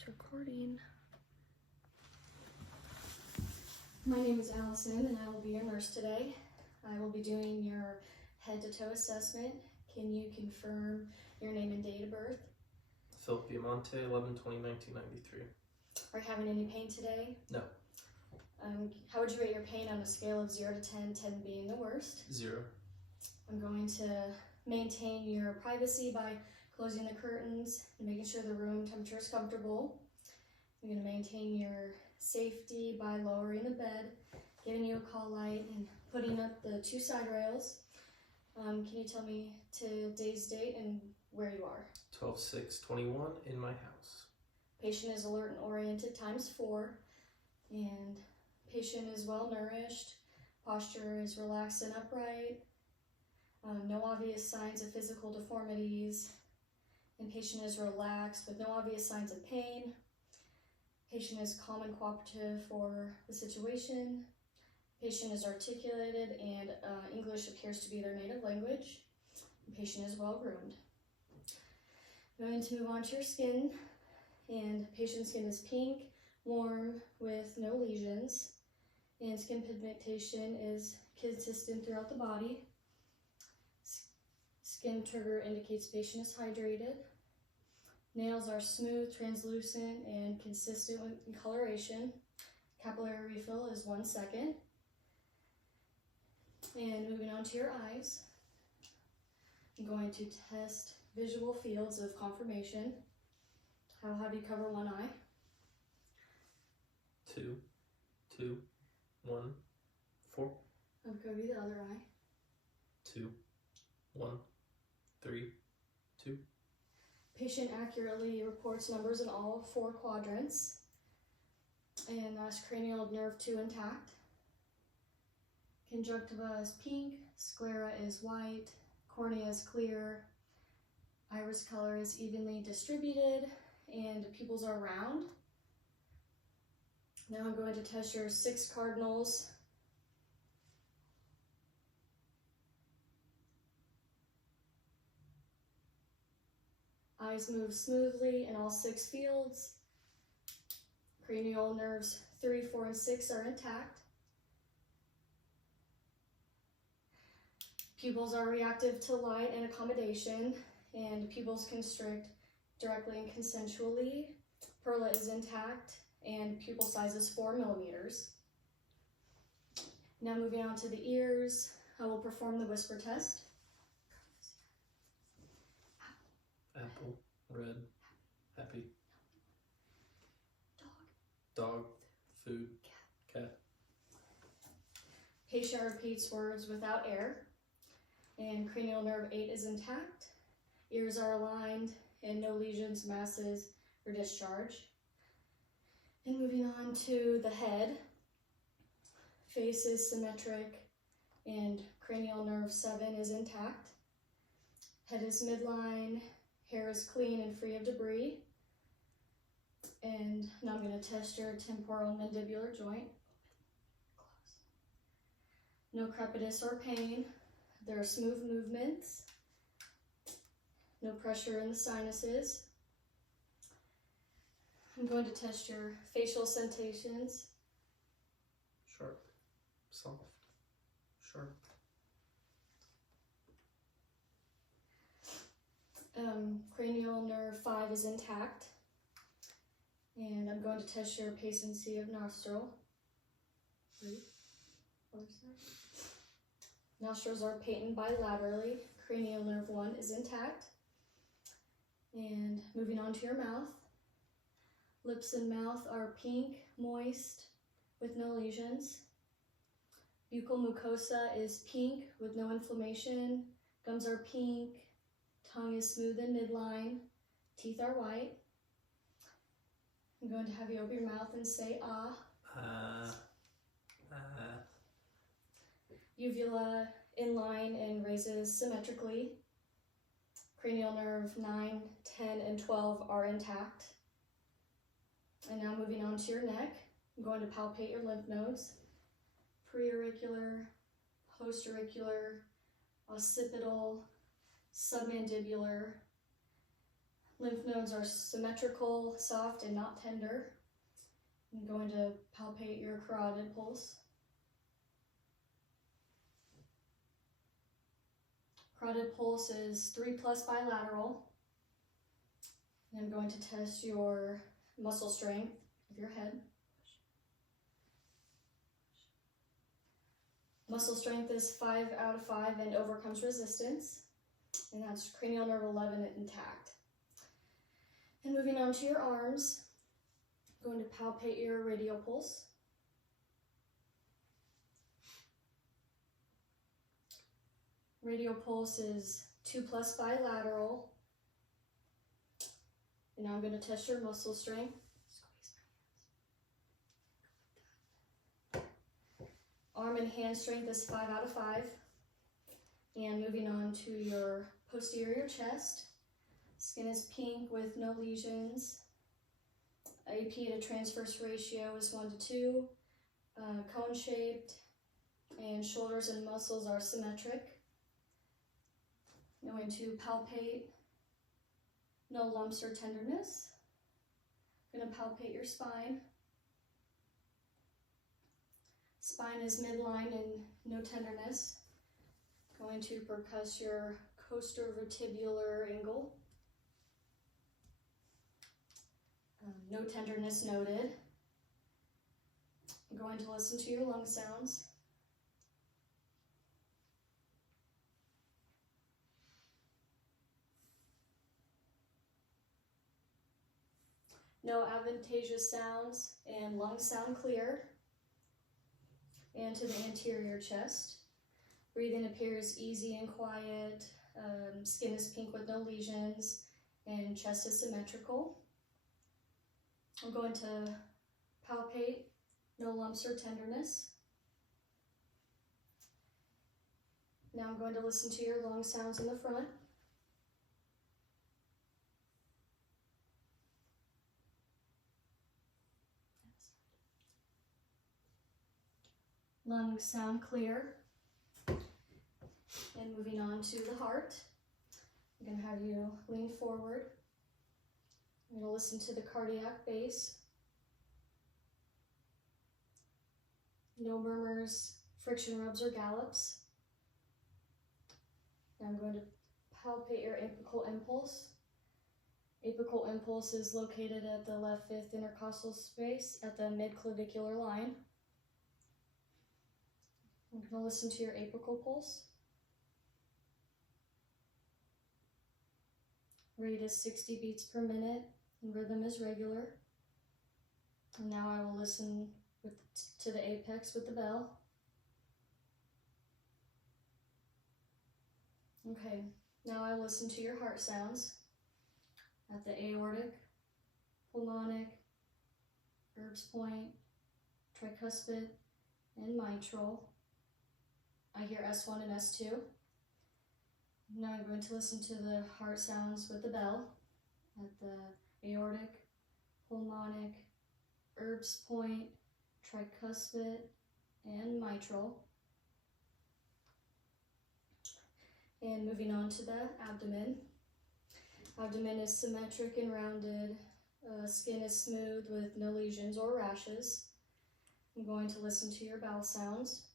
It's recording. My name is Allison and I will be your nurse today. I will be doing your head to toe assessment. Can you confirm your name and date of birth? Philip Diamante, 11/20/1993. Are you having any pain today? No. How would you rate your pain on a scale of 0 to 10, 10 being the worst? 0. I'm going to maintain your privacy by closing the curtains and making sure the room temperature is comfortable. I'm going to maintain your safety by lowering the bed, giving you a call light, and putting up the 2 side rails. Can you tell me today's date and where you are? 12/6/21 in my house. Patient is alert and oriented ×4, and patient is well nourished. Posture is relaxed and upright. No obvious signs of physical deformities. And patient is relaxed with no obvious signs of pain. Patient is calm and cooperative for the situation. Patient is articulated and English appears to be their native language. And patient is well groomed. I'm going to move on to your skin. And patient's skin is pink, warm, with no lesions. And skin pigmentation is consistent throughout the body. Skin trigger indicates patient is hydrated. Nails are smooth, translucent, and consistent in coloration. Capillary refill is 1 second. And moving on to your eyes, I'm going to test visual fields of confirmation. How do you cover one eye? 2, 2, 1, 4. How would cover the other eye? 2, 1, 3, 2. Patient accurately reports numbers in all 4 quadrants. And that's cranial nerve 2 intact. Conjunctiva is pink, sclera is white, cornea is clear, iris color is evenly distributed, and pupils are round. Now I'm going to test your 6 cardinals. Eyes move smoothly in all 6 fields. Cranial nerves 3, 4, and 6 are intact. Pupils are reactive to light and accommodation, and pupils constrict directly and consensually. Perla is intact, and pupil size is 4 millimeters. Now moving on to the ears, I will perform the whisper test. Apple, red, happy. Dog. Dog, food, cat. Patient repeats words without air, and cranial nerve 8 is intact. Ears are aligned, and no lesions, masses, or discharge. And moving on to the head, face is symmetric, and cranial nerve 7 is intact. Head is midline, hair is clean and free of debris. And now I'm going to test your temporal mandibular joint. No crepitus or pain. There are smooth movements. No pressure in the sinuses. I'm going to test your facial sensations. Sharp, soft, sharp. Cranial nerve 5 is intact. And I'm going to test your patency of nostril. Nostrils are patent bilaterally. Cranial nerve 1 is intact. And moving on to your mouth. Lips and mouth are pink, moist, with no lesions. Buccal mucosa is pink with no inflammation. Gums are pink. Tongue is smooth and midline. Teeth are white. I'm going to have you open your mouth and say ah. Uvula inline and raises symmetrically. Cranial nerve 9, 10, and 12 are intact. And now moving on to your neck, I'm going to palpate your lymph nodes. Preauricular, postauricular, occipital, submandibular, Lymph nodes are symmetrical, soft, and not tender. I'm going to palpate your carotid pulse. Carotid pulse is 3+ bilateral. And I'm going to test your muscle strength of your head. Muscle strength is 5 out of 5 and overcomes resistance. And that's cranial nerve 11 intact. And moving on to your arms, I'm going to palpate your radial pulse. Radial pulse is 2+ bilateral. And now I'm going to test your muscle strength. Arm and hand strength is 5 out of 5. And moving on to your posterior chest. Skin is pink with no lesions. AP to transverse ratio is 1:2. Cone shaped. And shoulders and muscles are symmetric. I'm going to palpate. No lumps or tenderness. I'm going to palpate your spine. Spine is midline and no tenderness. Going to percuss your costovertebral angle. No tenderness noted. I'm going to listen to your lung sounds. No adventitious sounds, and lungs sound clear. And to the anterior chest. Breathing appears easy and quiet. Skin is pink with no lesions, and chest is symmetrical. I'm going to palpate. No lumps or tenderness. Now I'm going to listen to your lung sounds in the front. Lungs sound clear. And moving on to the heart, I'm going to have you lean forward. I'm going to listen to the cardiac bass. No murmurs, friction rubs, or gallops. Now I'm going to palpate your apical impulse. Apical impulse is located at the left fifth intercostal space at the mid-clavicular line. I'm going to listen to your apical pulse. Rate is 60 beats per minute, and rhythm is regular. And now I will listen to the apex with the bell. Okay, now I will listen to your heart sounds at the aortic, pulmonic, Erb's point, tricuspid, and mitral. I hear S1 and S2. Now I'm going to listen to the heart sounds with the bell at the aortic, pulmonic, Erb's point, tricuspid, and mitral. And moving on to the abdomen. Abdomen is symmetric and rounded. Skin is smooth with no lesions or rashes. I'm going to listen to your bowel sounds.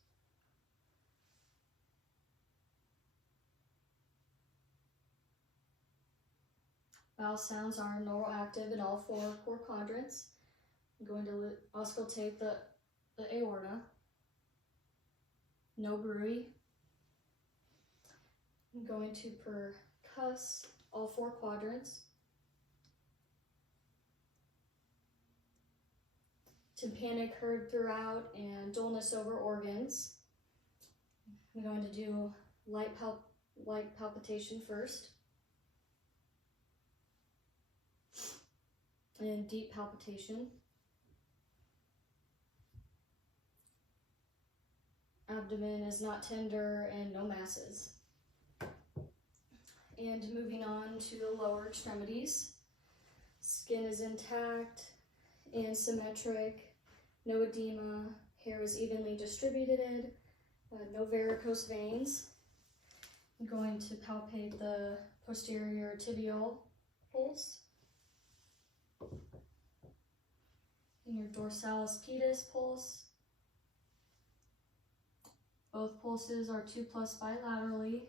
Bowel sounds are neural active in all 4 core quadrants. I'm going to auscultate the aorta. No bruit. I'm going to percuss all 4 quadrants. Tympanic heard throughout and dullness over organs. I'm going to do light palpitation first. And deep palpitation. Abdomen is not tender and no masses. And moving on to the lower extremities. Skin is intact and symmetric, no edema, hair is evenly distributed, no varicose veins. I'm going to palpate the posterior tibial pulse. And your dorsalis pedis pulse. Both pulses are 2+ bilaterally.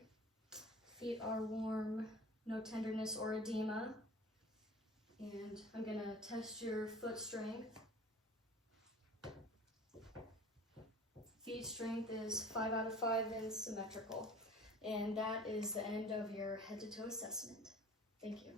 Feet are warm, no tenderness or edema. And I'm going to test your foot strength. Feet strength is 5 out of 5 and symmetrical. And that is the end of your head to toe assessment. Thank you.